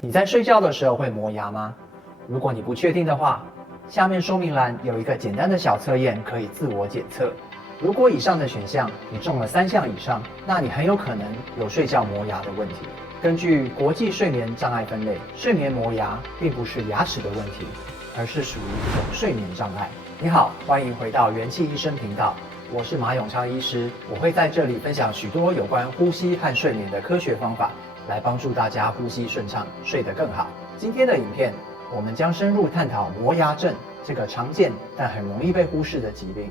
你在睡觉的时候会磨牙吗？如果你不确定的话，下面说明栏有一个简单的小测验可以自我检测。如果以上的选项你中了3项以上，那你很有可能有睡觉磨牙的问题。根据国际睡眠障碍分类，睡眠磨牙并不是牙齿的问题，而是属于一种睡眠障碍。你好，欢迎回到元气医生频道，我是马永昌医师，我会在这里分享许多有关呼吸和睡眠的科学方法，来帮助大家呼吸顺畅，睡得更好。今天的影片，我们将深入探讨磨牙症这个常见但很容易被忽视的疾病。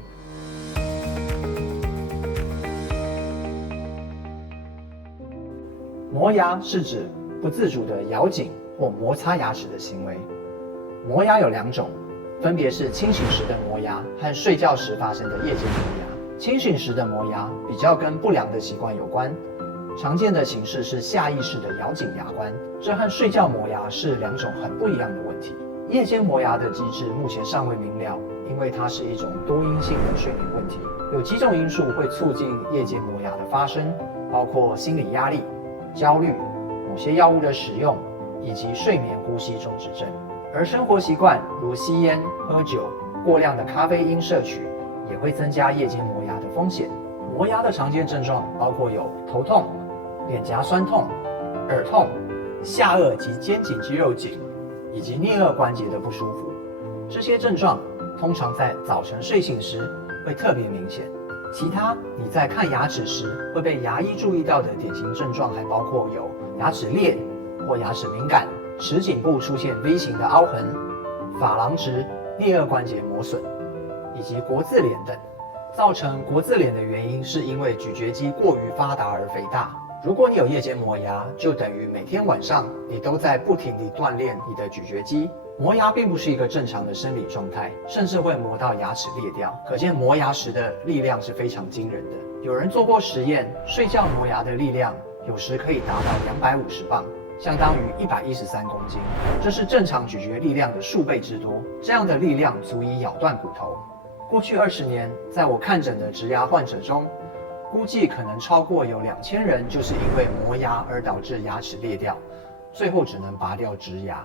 磨牙是指不自主的咬紧或摩擦牙齿的行为。磨牙有2种，分别是清醒时的磨牙和睡觉时发生的夜间磨牙。清醒时的磨牙比较跟不良的习惯有关，常见的形式是下意识的咬紧牙关，这和睡觉磨牙是2种很不一样的问题。夜间磨牙的机制目前尚未明了，因为它是一种多因性的睡眠问题，有几种因素会促进夜间磨牙的发生，包括心理压力、焦虑、某些药物的使用，以及睡眠呼吸中止症。而生活习惯如吸烟、喝酒、过量的咖啡因摄取，也会增加夜间磨牙的风险。磨牙的常见症状包括有头痛、脸颊酸痛、耳痛、下颚及肩颈肌肉紧，以及颞颌关节的不舒服。这些症状通常在早晨睡醒时会特别明显。其他你在看牙齿时会被牙医注意到的典型症状还包括有牙齿裂或牙齿敏感、齿颈部出现 V 型的凹痕、珐琅质、颞颌关节磨损，以及国字脸等。造成国字脸的原因是因为咀嚼肌过于发达而肥大。如果你有夜间磨牙，就等于每天晚上你都在不停地锻炼你的咀嚼肌。磨牙并不是一个正常的生理状态，甚至会磨到牙齿裂掉，可见磨牙时的力量是非常惊人的。有人做过实验，睡觉磨牙的力量有时可以达到250磅，相当于113公斤，这是正常咀嚼力量的数倍之多。这样的力量足以咬断骨头。过去20年，在我看诊的植牙患者中，估计可能超过有2000人就是因为磨牙而导致牙齿裂掉，最后只能拔掉植牙。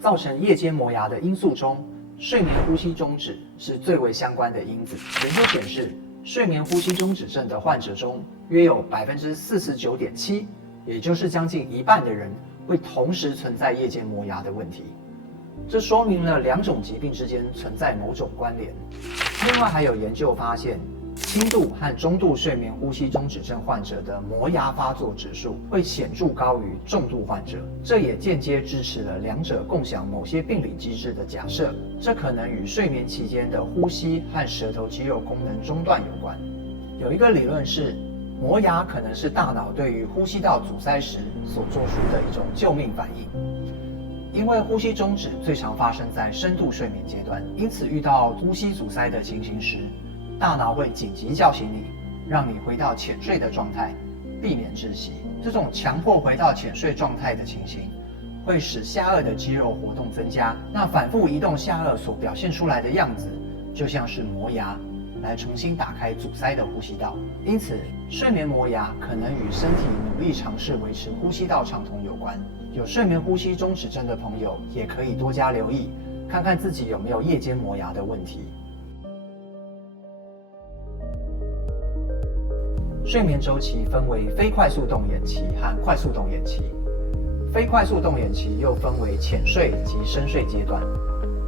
造成夜间磨牙的因素中，睡眠呼吸中止是最为相关的因子。研究显示，睡眠呼吸中止症的患者中，约有49.7%，也就是将近一半的人会同时存在夜间磨牙的问题。这说明了2种疾病之间存在某种关联。另外还有研究发现，轻度和中度睡眠呼吸中止症患者的磨牙发作指数会显著高于重度患者，这也间接支持了2者共享某些病理机制的假设。这可能与睡眠期间的呼吸和舌头肌肉功能中断有关。有一个理论是，磨牙可能是大脑对于呼吸道阻塞时所做出的一种救命反应。因为呼吸中止最常发生在深度睡眠阶段，因此遇到呼吸阻塞的情形时，大脑会紧急叫醒你，让你回到浅睡的状态，避免窒息。这种强迫回到浅睡状态的情形，会使下颚的肌肉活动增加。那反复移动下颚所表现出来的样子，就像是磨牙，来重新打开阻塞的呼吸道。因此，睡眠磨牙可能与身体努力尝试维持呼吸道畅通有关。有睡眠呼吸中止症的朋友，也可以多加留意，看看自己有没有夜间磨牙的问题。睡眠周期分为非快速动眼期和快速动眼期。非快速动眼期又分为浅睡及深睡阶段，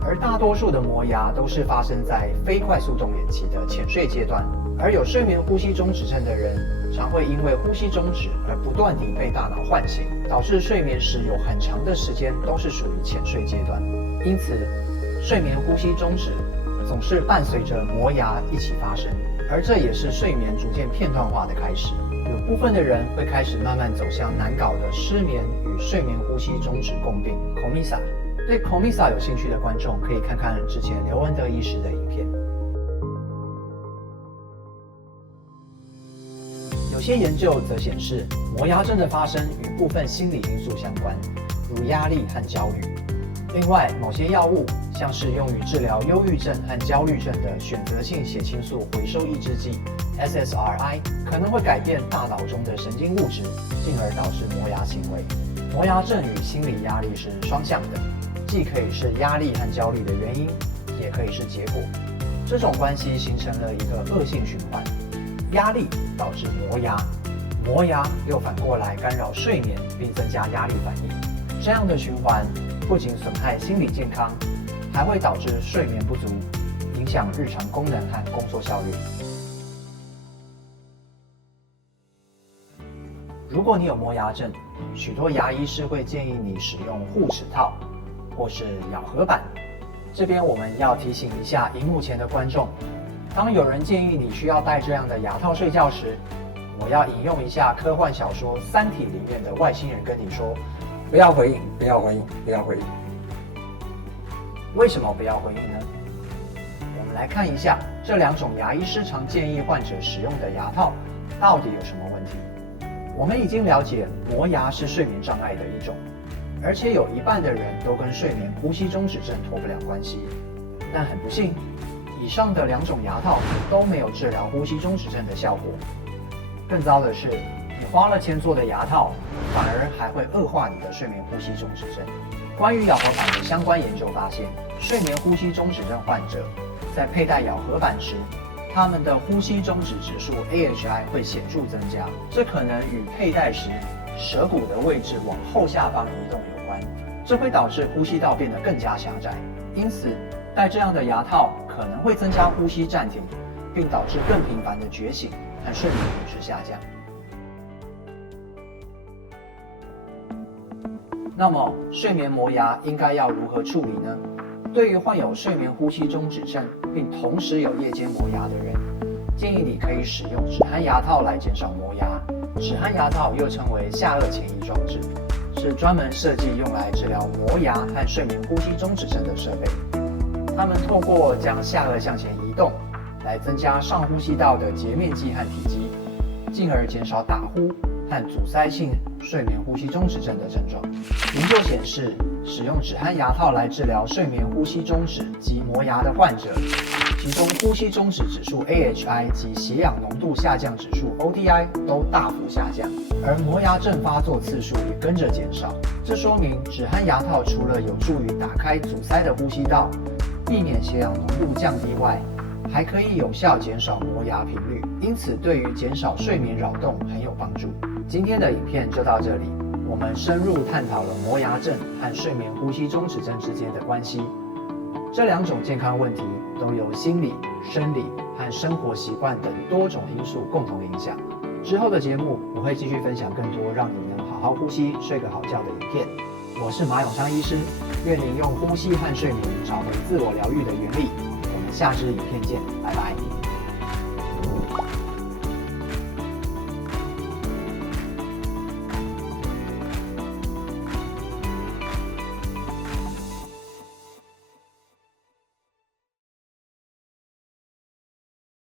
而大多数的磨牙都是发生在非快速动眼期的浅睡阶段。而有睡眠呼吸中止症的人，常会因为呼吸中止而不断地被大脑唤醒，导致睡眠时有很长的时间都是属于浅睡阶段。因此，睡眠呼吸中止总是伴随着磨牙一起发生，而这也是睡眠逐渐片段化的开始。有部分的人会开始慢慢走向难搞的失眠与睡眠呼吸中止共病 （COMISA）。对 COMISA 有兴趣的观众可以看看之前刘文德医师的影片。有些研究则显示，磨牙症的发生与部分心理因素相关，如压力和焦虑。另外，某些药物，像是用于治疗忧郁症和焦虑症的选择性血清素回收抑制剂 SSRI， 可能会改变大脑中的神经物质，进而导致磨牙行为。磨牙症与心理压力是双向的，既可以是压力和焦虑的原因，也可以是结果。这种关系形成了一个恶性循环，压力导致磨牙，磨牙又反过来干扰睡眠，并增加压力反应。这样的循环不仅损害心理健康，还会导致睡眠不足，影响日常功能和工作效率。如果你有磨牙症，许多牙医师会建议你使用护齿套或是咬合板。这边我们要提醒一下荧幕前的观众，当有人建议你需要戴这样的牙套睡觉时，我要引用一下科幻小说《三体》里面的外星人跟你说：不要回应，不要回应，不要回应。为什么不要回应呢？我们来看一下这两种牙医师常建议患者使用的牙套到底有什么问题。我们已经了解磨牙是睡眠障碍的一种，而且有一半的人都跟睡眠呼吸中止症脱不了关系。但很不幸，以上的两种牙套都没有治疗呼吸中止症的效果。更糟的是，你花了钱做的牙套，反而还会恶化你的睡眠呼吸中止症。关于咬合板的相关研究发现，睡眠呼吸中止症患者在佩戴咬合板时，他们的呼吸中止指数 AHI 会显著增加，这可能与佩戴时舌骨的位置往后下方移动有关，这会导致呼吸道变得更加狭窄。因此，戴这样的牙套可能会增加呼吸暂停，并导致更频繁的觉醒和睡眠品质下降。那么，睡眠磨牙应该要如何处理呢？对于患有睡眠呼吸中止症并同时有夜间磨牙的人，建议你可以使用止鼾牙套来减少磨牙。止鼾牙套又称为下颚前移装置，是专门设计用来治疗磨牙和睡眠呼吸中止症的设备。它们透过将下颚向前移动，来增加上呼吸道的截面积和体积，进而减少打呼和阻塞性睡眠呼吸中止症的症状。研究显示，使用止鼾牙套来治疗睡眠呼吸中止及磨牙的患者，其中呼吸中止指数 AHI 及血氧浓度下降指数 ODI 都大幅下降，而磨牙症发作次数也跟着减少。这说明止鼾牙套除了有助于打开阻塞的呼吸道，避免血氧浓度降低外，还可以有效减少磨牙频率，因此对于减少睡眠扰动很有帮助。今天的影片就到这里，我们深入探讨了磨牙症和睡眠呼吸中止症之间的关系。这两种健康问题都由心理、生理和生活习惯等多种因素共同影响。之后的节目我会继续分享更多让你能好好呼吸、睡个好觉的影片。我是马永昌医师，愿您用呼吸和睡眠找回自我疗愈的原理。我们下支影片见，拜拜。